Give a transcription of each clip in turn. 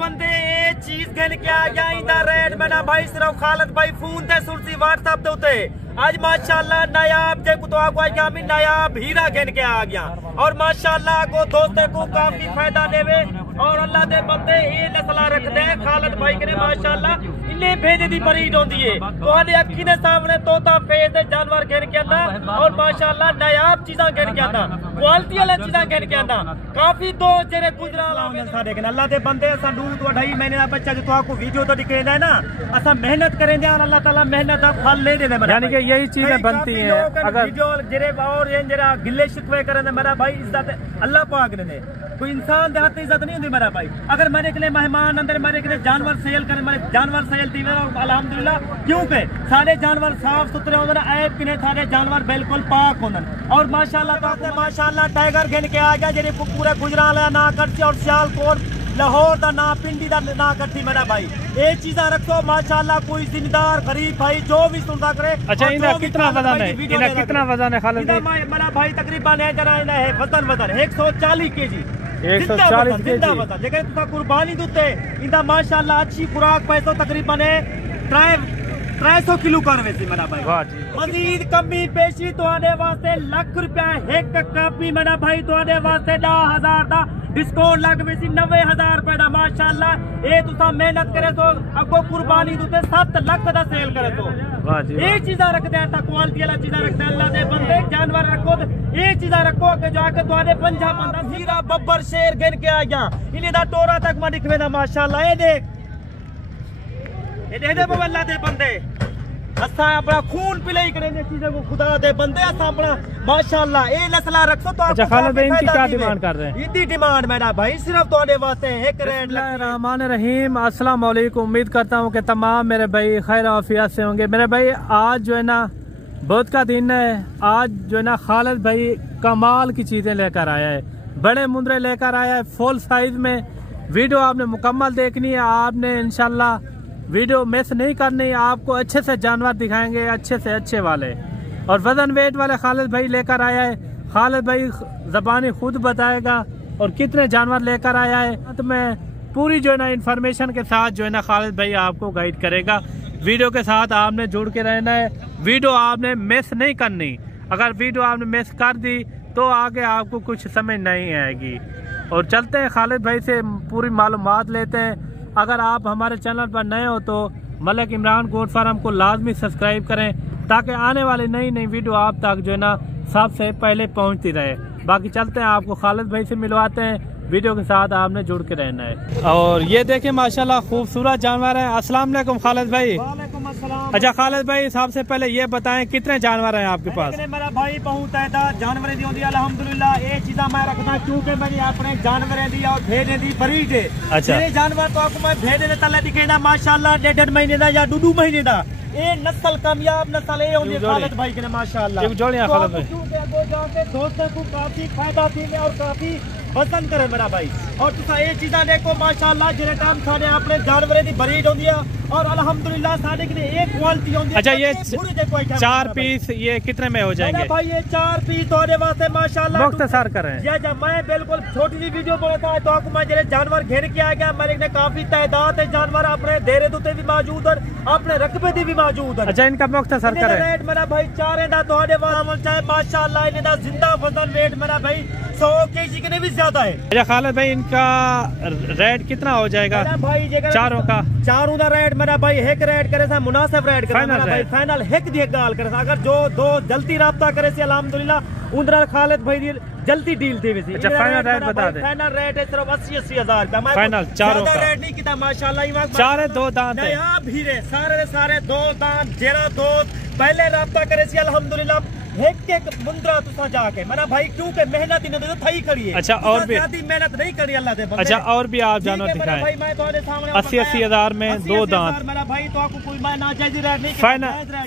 बंदे ये चीज गिन के आ गया इंदा रेट मैंने भाई सिर्फ खालिद भाई फोन ते सुनसी व्हाट्सएप दे उते आज माशाल्लाह नायाब जे को तो आपको आज मैं नायाब हीरा गिन के आ गया और माशाल्लाह को दोस्ते को काफी फायदा देवे और अल्लाह दे बंदे ये नस्ला रखते हैं खालिद भाई के माशाल्लाह इन्हें भेजे दी बरीड होती है तुम्हारी अखी ने सामने तोता फेस दे जानवर गिन के आंदा और माशाल्लाह नायाब चीज़ां गिन के आंदा क्वालिटी वाली चीज़ां गिन के आंदा काफी तो जेरे गुजराला साडे के अल्लाह दे बंदे असा 2-2.5 महीने का बच्चा जो आपको वीडियो तो दिखेंदा है ना असा मेहनत करेंगे और अल्लाह ताला मेहनत का फल ले देने यानी कि यही चीजें बनती हैं अगर वीडियो जेरे और ये जरा गिले शिकवे करें मेरा भाई इज्जत अल्लाह पाक ने कोई इंसान दे हाथ इज्जत नहीं होती मेरा भाई अगर मेरे के लिए मेहमान अंदर मेरे के लिए जानवर सेल करें मेरे जानवर सेल थी अल्हम्दुलिल्लाह क्योंकि सारे जानवर साफ सुथरे होंगे ऐप किने सारे जानवर बिल्कुल पाक होंगे और माशाल्लाह तो माशाल्लाह टाइगर गिन के आ गया जेरे पूरा गुजराला ना करती और सियालकोट लाहौर का ना पिंडी का ना करती मेरा भाई ये चीज़ा रखो माशाल्लाह कोई जिम्मेदार गरीब भाई जो भी सुनता करे। अच्छा इनका कितना वजन है कितना वजन है खालिद भाई मेरा भाई तकरीबन है जरा इना है वजन 140 केजी 140 जिंदा वजन जेकर तुसा कुर्बानी दुते इंदा माशाल्लाह अच्छी खुराक पैसो तकरीबन है 300 किलो कर वैसी मेरा भाई मजीद कमी पेशी तुहाडे वास्ते लाख रुपया एक कापी मेरा भाई तुहाडे वास्ते 10,000 दा डिस्काउंट लग वैसी 90,000 रुपए दा माशाल्लाह ये तुसा मेहनत करे तो अगो कुर्बानी दुते 7 लाख दा सेल करे तो ये चीज़ा रखते हैं क्वालिटी वाला चीज़ा रखते हैं अल्लाह दे बंदे जानवर रखो ये चीज़ा रखो कि जाके तुहाडे 50 बंदा हीरा बब्बर शेर गिन के आ गया इन्हें दा टोरा तक मैं दिखवे दा माशाल्लाह ये देख दे अल्लाह दे बंदे असा अपना खून पिलाई करेंगे चीज़ों को खुदा दे बंदे असा अपना माशाल्लाह ये नस्ला रखो तो अच्छा खालिद भाई इनकी क्या डिमांड कर रहे हैं इतनी डिमांड मेरा भाई सिर्फ तोड़े वास्ते एक रेट रहमान रहीम अस्सलाम वालेकुम उम्मीद करता हूँ कि तमाम मेरे भाई खैर आफियत से होंगे मेरे भाई आज जो है ना बहुत का दिन है आज जो है ना खालिद भाई कमाल की चीज़ें लेकर आया है बड़े मुंदरे लेकर आया है फुल साइज में वीडियो आपने मुकम्मल देखनी है आपने इंशाल्लाह वीडियो मिस नहीं करनी आपको अच्छे से जानवर दिखाएंगे अच्छे से अच्छे वाले और वजन वेट वाले खालिद भाई लेकर आया है खालिद भाई ज़बानी खुद बताएगा और कितने जानवर लेकर आया है तो मैं पूरी जो है ना इन्फॉर्मेशन के साथ जो है ना खालिद भाई आपको गाइड करेगा वीडियो के साथ आपने जुड़ के रहना है वीडियो आपने मिस नहीं करनी अगर वीडियो आपने मिस कर दी तो आगे आपको कुछ समझ नहीं आएगी और चलते हैं खालिद भाई से पूरी मालूमात लेते हैं अगर आप हमारे चैनल पर नए हो तो मलिक इमरान गोट फार्म को लाजमी सब्सक्राइब करें ताकि आने वाली नई नई वीडियो आप तक जो है ना सबसे पहले पहुंचती रहे बाकी चलते हैं आपको खालिद भाई से मिलवाते हैं वीडियो के साथ आपने जुड़ के रहना है और ये देखें माशाल्लाह खूबसूरत जानवर है अस्सलाम वालेकुम खालिद भाई अच्छा खालिद भाई सबसे पहले ये बताएं कितने जानवर हैं आपके पास मेरा भाई बहुत है जानवर दी होंदी अल्हम्दुलिल्लाह ये चीज़ा मैं रखता क्योंकि मैंने अपने जानवर दी और भेड़े दी बरीड है अच्छा ये जानवर तो आपको मैं भेड़े दे तले दिखेना माशाल्लाह 1.5 महीने का या 2 महीने का ये नस्ल कामयाब नस्ल ये होंदी खालिद भाई के माशाल्लाह एक जोड़ियां खालिद भाई क्योंकि जाके दोस्तों को काफी फायदा थी और काफी पसंद करे मेरा भाई और तुसा ये चीज़ा देखो माशाल्लाह जिने टाइम सारे अपने जानवरें दी बरीड होंदी है और अल्हम्दुलिल्लाह सारे के लिए एक क्वालिटी होंदी है अच्छा ये 4 पीस ये कितने में हो जाएंगे भाई ये 4 पीस तोड़े वास्ते माशाल्लाह मुख्तसर करें या मैं बिल्कुल छोटी सी वीडियो बोलता है तो आपको मैं जरे जानवर घेर के आ गया मेरे ने काफी तादाद है जानवर अपने देरे दुते भी मौजूद है अपने रकबे दी भी मौजूद है अच्छा इनका मुख्तसर करें रेट मेरा भाई चारे दा तोड़े वास्ते चाहे माशाल्लाह इन्हें दा जिंदा वजन वेट मेरा भाई 100 केजी के भी ज्यादा है अच्छा खालिद भाई इनका रेट कितना हो जाएगा चारों का रेट मेरा भाई एक रेट करे मुनासिब रेट करे फाइनल एक दी गाल करे अगर जो दो जल्दी राब्ता करे से अल्हम्दुलिल्लाह उधर खालिद भाई जल्दी डील दी वैसी अच्छा फाइनल रेट बता दे फाइनल रेट है सिर्फ 80,000 रुपया मैं फाइनल चारों का रेट नहीं किया माशाल्लाह चारे 2 दांत है यहां भीरे सारे 2 दांत जेरा दो पहले राब्ता करे से अल्हम्दुलिल्लाह एक मुंद्रा तुसा जाके मेरा भाई क्योंकि मेहनत इन्हें तो थई करी है अच्छा और भी मेहनत नहीं करी अल्लाह दे बंदे अच्छा और भी आप जानवर दिखाएं भाई मैं तुम्हारे सामने 80,000 में 2 दांत मेरा भाई तो आपको कोई मैं नाजायज रेट नहीं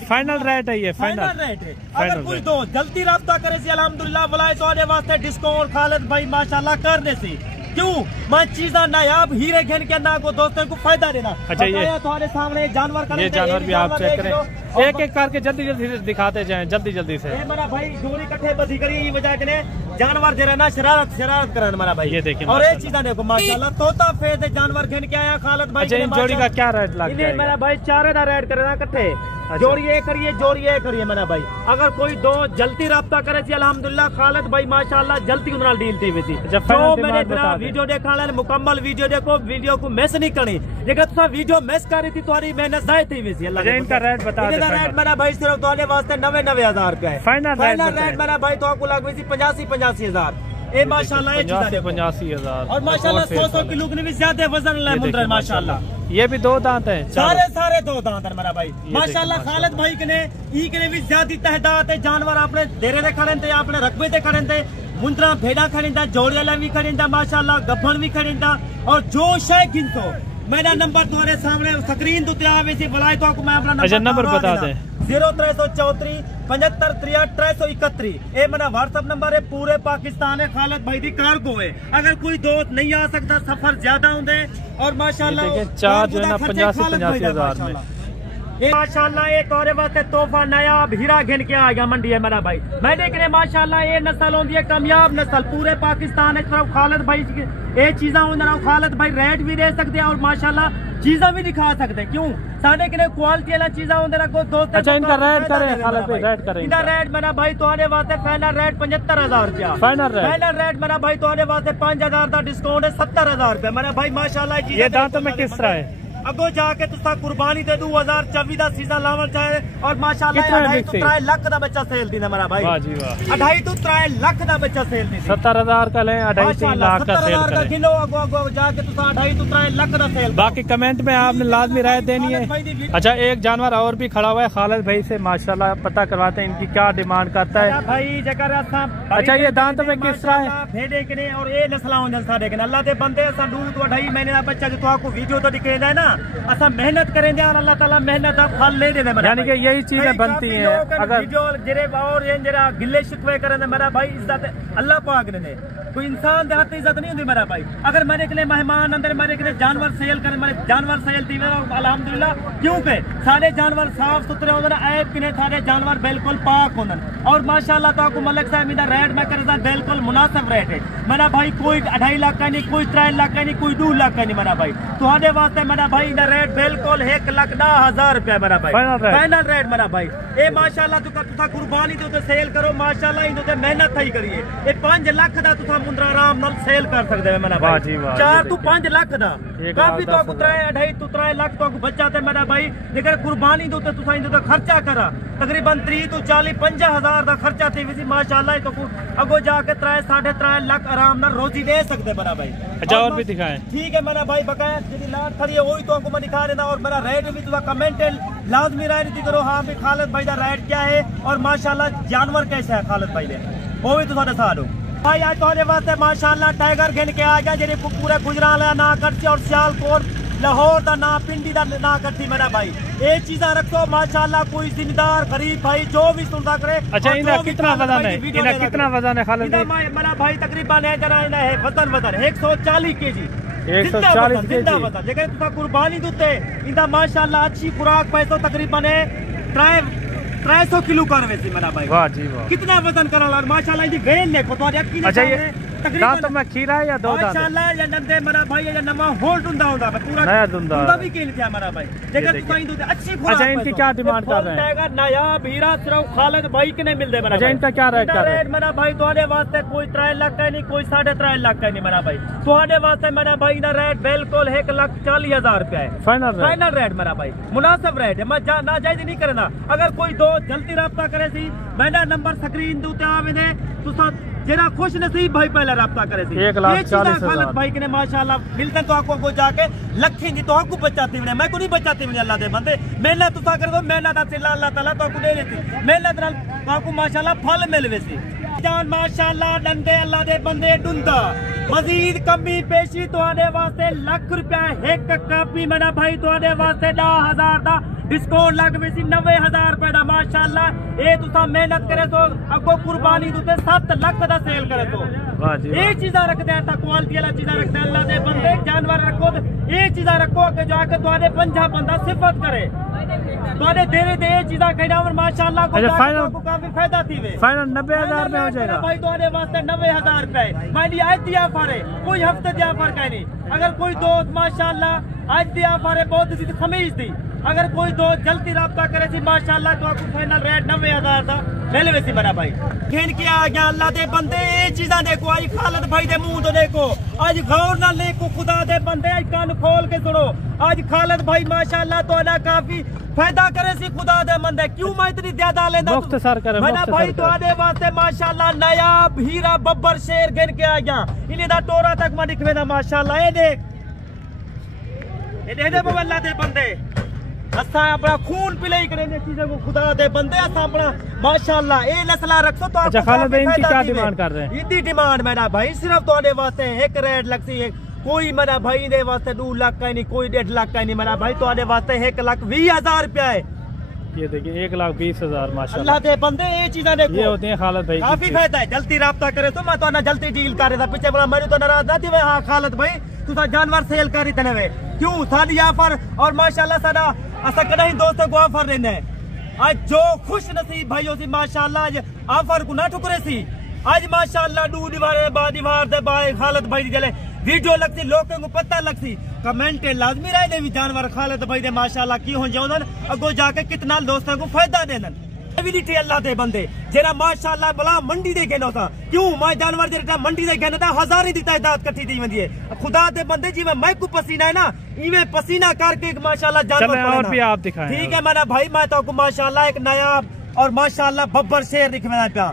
फाइनल रेट है ये फाइनल रेट है अगर कोई दो जल्दी राब्ता करे से अल्हम्दुलिल्लाह वलाए तुम्हारे वास्ते डिस्काउंट खालिद भाई माशाल्लाह करने से क्यों मैं चीज़ा नायाब हीरे घेन के ना को दोस्तों को फायदा देना। अच्छा ये तुम्हारे सामने जानवर, ये जानवर भी आप चेक करें, एक एक करके जल्दी जल्दी दिखाते जाएं, जल्दी जल्दी से। मेरा भाई जोड़ी कट्ठे बधी करी ये वजह के जानवर दे रहा ना शरारत करन मेरा भाई। ये देखिए और ये चीज़ा देखो माशाल्लाह तोता फेद जानवर घेन के आया खालद भाई। अच्छा इन जोड़ी का क्या रेट लग जाएगा? मेरा भाई चारे दा रेट करे ना कट्ठे। जोड़ी ये करिए मेरा भाई। अगर कोई दो जल्दी राब्ता करे थी अल्हम्दुलिल्लाह खालद भाई माशाल्लाह जल्दी उनराल डील थी थी। जो मैंने वीडियो देखा मुकम्मल वीडियो देखो, वीडियो को मिस नहीं करनी। जेकर तुसा वीडियो मिस कर रही थी तुम्हारी मेहनत जायज थी वैसी। अल्लाह इनका रेट बता दे। रेट मेरा भाई सिर्फ तुम्हारे वास्ते 99,000 रुपया है। फाइनल रेट मेरा भाई तो आपको लग गई 85,000। ए माशाल्लाह 85,000 और माशाल्लाह 100 किलो की भी ज्यादा वजन मुंद्रा माशाल्लाह। ये भी 2 दांत है, सारे 2 दांत है मेरा भाई माशाल्लाह। खालिद भाई के भी ज्यादा तहदात है जानवर अपने देरे दे खड़े थे, अपने रकबे ते खड़े थे, मुंद्रा भेड़ा खड़ींदा, जोड़ियाला भी खड़ींदा माशाल्लाह, गब्बन भी खड़ींदा। और जो शय गिनतो मेरा नंबर तुम्हारे सामने स्क्रीन तो आवे सी बुलाए तो मैं अपना नंबर बता दें। 0334 75 63 331। ये मेरा व्हाट्सएप नंबर है। पूरे पाकिस्तान है खालिद भाई दी कार्गो है। अगर कोई दोस्त नहीं आ सकता, सफर ज्यादा होंगे और माशाल्लाह चार जो है ना 85,000 में माशाल्लाह ये तोरे वास्ते तोहफा नया हीरा घिन के आ गया मंडी है मेरा भाई। मैं देख रहे माशाल्लाह ये नस्ल होती है कामयाब नस्ल पूरे पाकिस्तान है। सिर्फ खालिद भाई ये चीज़ा होंगे खालिद भाई रेट भी दे सकते हैं और माशाल्लाह चीज़ा भी दिखा सकते हैं। क्यों साढ़े के क्वालिटी वाला चीज़ा होंगे रखो दोस्त। अच्छा इनका रेट करें खालिद भाई, रेट करें इनका रेट मेरा भाई तुम्हारे वास्ते फाइनल रेट 75,000 रुपया। फाइनल रेट मेरा भाई तुम्हारे वास्ते 5,000 का डिस्काउंट है 70,000 रुपया मेरा भाई माशाल्लाह। ये दांतों में किस तरह है? अगो जाके तुसा कुर्बानी दे 2024 का सीजन लावल चाहे और माशाल्लाह 2.5 लाख का बच्चा सेल दी मेरा भाई। वाह जी वाह 2.5 लाख का बच्चा सेल दी। 70,000 का ले 2.5 लाख का सेल करें। किलो अगो जाके तुसा 2.5 लाख का सेल। बाकी कमेंट में आपने लाजमी राय देनी है। अच्छा एक जानवर और भी खड़ा हुआ है खालिद भाई से माशाल्लाह पता करवाते हैं इनकी क्या डिमांड करता है भाई। जकर अच्छा ये दांत में किस तरह है? भेड़े के और ये नस्ल अल्लाह के बंदे 2.5 महीने का बच्चा जो आपको वीडियो तो दिखे जाए ना असा मेहनत करेंगे और अल्लाह ताला मेहनत का फल ले देने। यानी कि यही चीजें बनती हैं। अगर जरे और ये जरा गिले शिकवे करें मेरा भाई इज्जत अल्लाह पाक ने कोई इंसान दे हाथ इज्जत नहीं होती मेरा भाई। अगर मेरे के लिए मेहमान अंदर मेरे के लिए जानवर सेल करें मेरे जानवर सेल दी अल्हम्दुलिल्लाह क्योंकि सारे जानवर साफ सुथरे होंगे ऐप किने सारे जानवर बिल्कुल पाक होंगे और माशाल्लाह तो आपको मलिक साहब इनका रेट मैं करता बिल्कुल मुनासिब रेट है मेरा भाई। कोई 2.5 लाख का नहीं, कोई 3 लाख का नहीं, कोई 2 लाख का नहीं मेरा भाई। तुम्हारे वास्ते मेरा भाई इनका रेट बिल्कुल 1,10,000 रुपया मेरा भाई। फाइनल रेट मेरा भाई। ये माशाल्लाह तुसा कुर्बानी तो सेल करो माशाल्लाह इन मेहनत थी करिए। ये 5 लाख का तुसा मुंद्रा आराम नाल सेल कर सकते हैं मेरा भाई। 4 तो 5 लाख का काफी तो 2.5 तो 3 लाख तो बच्चा थे मेरा भाई। जेकर कुर्बानी तो तुसा इन खर्चा करा तकरीबन 30 तो 40-50,000 का खर्चा थी वैसी माशाल्लाह तो अगो जाके 3-3.5 लाख आराम नाल रोजी ले सकते मेरा भाई। अच्छा और भी दिखाएं। ठीक है मेरा भाई बकाया जी लाट खड़ी है वही तो आपको मैं दिखा देना और मेरा रेट भी तुसा कमेंट लाजमी राय नीति करो। हाँ भी खालिद भाई का रेट क्या है और माशाल्लाह जानवर कैसा है खालिद भाई ने वो भी तुसा दसा दो भाई। आज तुम्हारे वास्ते माशाल्लाह टाइगर घेन के आ गया जेरे पूरे गुजरात ना करती और सियालकोट लाहौर का ना पिंडी का ना करती मेरा भाई। ये चीजा रखो माशाल्लाह कोई जिम्मेदार गरीब भाई जो भी सुनता करे। अच्छा इनका कितना वजन है? इनका कितना वजन है खालिद भाई? मेरा भाई तकरीबन है जरा है वजन 140 kg 140 kg जेकर तुसा कुर्बानी दुते इंदा माशाल्लाह अच्छी खुराक पैसो तकरीबन है 300 किलो कर वैसे मेरा भाई। वाह जी वाह कितना वजन करा माशाल्लाह इंदी वेल ने पतवारी अक्की ने। अच्छा दांत में खीरा है या 2 दांत? माशाल्लाह ये नंदे मेरा भाई ये नमा होल्ड होता पूरा नया दुंदा भी खेल दिया मेरा भाई। जेकर तुसा इन दुते अच्छी खुराक। अच्छा इनकी क्या डिमांड कर रहे हैं? नया हीरा सिर्फ खालिद भाई के ने मिलदे मेरा। अच्छा इनका क्या रेट कर रहे हैं? मेरा भाई तुम्हारे वास्ते कोई 3 लाख का नहीं, कोई 3.5 लाख का नहीं मेरा भाई। तुम्हारे वास्ते मेरा भाई ना रेट बिल्कुल 1,40,000 रुपया है। फाइनल रेट मेरा भाई मुनासिब रेट है। मैं नाजायज नहीं करना। अगर कोई दो जल्दी राब्ता करे सी मेरा नंबर स्क्रीन दूते आवे तुसा जरा खुश नसीब भाई पहले राब्ता करे सी। 1,40,000 खालिद भाई के ने माशाल्लाह मिलते तो आपको जाके लखी जी तो आपको बचाती मिले मैं को नहीं बचाती मिले अल्लाह दे बंदे। मेहनत तुसा कर दो मेहनत अल्लाह ताला तो आपको दे देती मेहनत नाल आपको माशाल्लाह फल मिलवे सी जान माशाल्लाह डंडे अल्लाह दे बंदे डुंदा। मजीद कमी पेशी तुहाडे वास्ते ₹1,00,000 एक कापी मेरा भाई तुहाडे वास्ते 10,000 दा डिस्काउंट लग वे सी 90,000 रुपए दा माशाअल्लाह। ये तुसा मेहनत करे तो अगो कुर्बानी तुते 7 लाख दा सेल करे तो ये चीज़ा रखते हैं, क्वालिटी वाला चीज़ा रखते हैं। अल्लाह दे बंदे जानवर रखो ये चीज़ा रखो कि जाके तुहाडे 50 बंदा सिफत करे तुहाडे देवे दे चीज़ा खिलावन माशाअल्लाह को काफी फायदा थी वे। फाइनल 90,000 में हो जाएगा भाई तुहाडे वास्ते 90,000 रुपए माली आज दी ऑफर है, कोई हफ्ते दी ऑफर का नहीं। अगर कोई दोस्त माशाअल्लाह आज दी ऑफर है बहुत सी खमीज दी, अगर कोई दोस्त जल्दी रब्ता करे सी माशाअल्लाह तो आपको फाइनल रेट 90,000 था ले ले सी मेरा भाई। खेल के आ गया अल्लाह दे बंदे ये चीज़ा देखो आज खालिद भाई दे मुंह तो देखो आज गौर ना देखो खुदा दे बंदे आज कान खोल के सुनो आज खालिद भाई माशाअल्लाह तो ना काफी फायदा करे सी खुदा दे बंदे। क्यों मैं इतनी ज्यादा लेंदा मुख्तसर करे मेरा भाई तुहाडे वास्ते माशाअल्लाह नायाब हीरा बब्बर शेर गिन के आ गया इन्हें दा टोरा तक मैं दिखवेदा माशाअल्लाह। ये देख अल्लाह दे बंदे असा अपना खून पिलाई करेंगे चीजों को खुदा दे बंदे असा अपना माशाअल्लाह ये नस्ला रखो तो। अच्छा खालिद भाई इनकी क्या डिमांड कर रहे हैं? इतनी डिमांड मेरा भाई सिर्फ तुहाडे वास्ते एक रेट लगती है, कोई मेरा भाई दे वास्ते 2 लाख का नहीं, कोई 1.5 लाख का नहीं मेरा भाई तुहाडे वास्ते 1,20,000 रुपया है। ये देखिए 1,20,000 माशाअल्लाह। अल्लाह दे बंदे ये चीजें देखो ये होते हैं खालिद भाई काफी फायदा है। जल्दी राब्ता करे तो मैं तो ना जल्दी डील करे था पीछे बोला मेरे तो नाराज ना थी वे। हाँ खालिद भाई तू जानवर सेल करी तने वे क्यों साडी ऑफर और माशाअल्लाह साडा असा कदा ही दोस्तों को ऑफर देने आज जो खुश नसीब भाइयों से माशाअल्लाह आज ऑफर को ना ठुकरे सी आज माशाअल्लाह 2 दीवार दे बाय खालिद भाई जले वीडियो लगती लोगों को पता लगती कमेंट लाजमी रहे भी जानवर खालिद भाई दे माशाअल्लाह की हो जाउन अगो जाके कितना दोस्तों को फायदा देनन एविडिटी अल्लाह दे बंदे जेरा माशाअल्लाह भला मंडी दे गेनो था क्यों मैं जानवर जेरा मंडी दे गेनो था हजारी दी तादाद कठी दी वंदी है खुदा दे बंदे जिवें मैं को पसीना है ना इवे पसीना करके माशाअल्लाह जानवर और भी आप दिखाएं। ठीक है मेरा भाई मैं तो को माशाअल्लाह एक नया और माशाअल्लाह बब्बर शेर दिखवेना पिया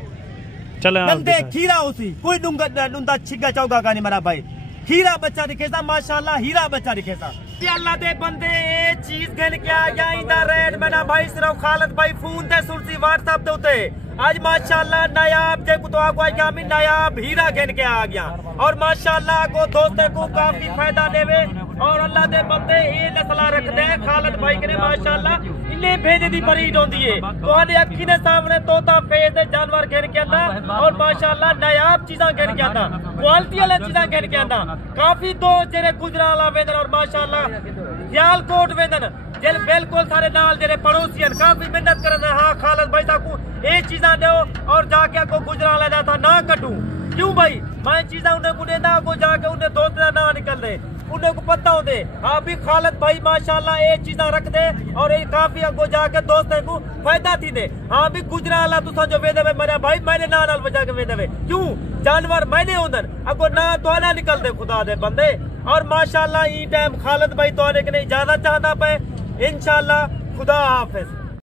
चले बंदे खीरा उसी कोई डुंदा छिगा चौगा का नहीं मेरा भाई हीरा बच्चा दिखेसा माशाअल्लाह हीरा बच्चा दिखेसा। अल्लाह दे बंदे ये चीज गन के आ गया इंदा रेट मेरा भाई सिर्फ खालिद भाई फोन ते सुनसी व्हाट्सएप दे उते आज माशाअल्लाह नायाब जे को तो आगो क्या मैं नायाब हीरा गन के आ गया और माशाअल्लाह को दोस्ते को काफी फायदा देवे और अल्लाह दे बंदे ये नस्ला रखते हैं खालिद भाई के माशाअल्लाह इन्हें भेजे दी बरीड होंदी है तुम्हारी अखी ने सामने तोता फेस जानवर घेर के आंदा और माशाअल्लाह नायाब चीजा घेर के आंदा क्वालिटी वाला चीजा घेर के आंदा काफी दोस्त जेरे गुजराला वेदन और माशाअल्लाह सियालकोट वेदन जेल बिल्कुल सारे नाल जेरे पड़ोसियन काफी मेहनत करन हां खालिद भाई ताकू ये चीजा दो और जाके को गुजराला दा था ना कटू क्यों भाई मैं चीजा उन्हें को देना को जाके उन्हें दोस्त ना निकल दे उन्हें को पता होते आप भी खालिद भाई माशाअल्लाह ये चीजा रख दे और ये काफी अगो जाके दोस्तों को फायदा थी दे। हाँ भी गुजराला तुसा जो वे देवे मेरा भाई मैंने ना नाल बजा के वे देवे क्यों जानवर मैंने उधर अगो ना तो ना निकल दे खुदा दे बंदे और माशाअल्लाह ई टाइम खालिद भाई तो ने इजाजत चाहता पे इंशाअल्लाह खुदा हाफिज।